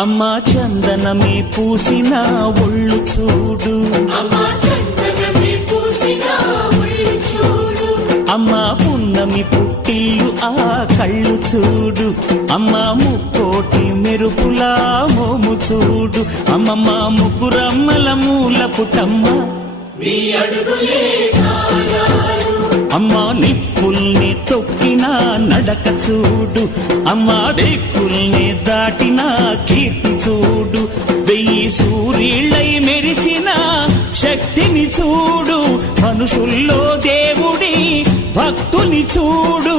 అమ్మా చందనమే పూసిన ఒళ్ళు చూడు, అమ్మా పున్నమి పుట్టిల్లు ఆ కళ్ళు చూడు, అమ్మా ముక్కోటి మెరుపులా మోము చూడు, అమ్మమ్మ ముగ్గురమ్మల మూల పుటమ్మ అమ్మా నిప్పుల్ని తొక్కిన నడక చూడు, అమ్మా దిక్కుల్ని దాటిన కీర్తి చూడు, 1000 సూర్యుళ్ళై మెరిసిన శక్తిని చూడు, మనుషుల్లో దేవుడి భక్తుని చూడు.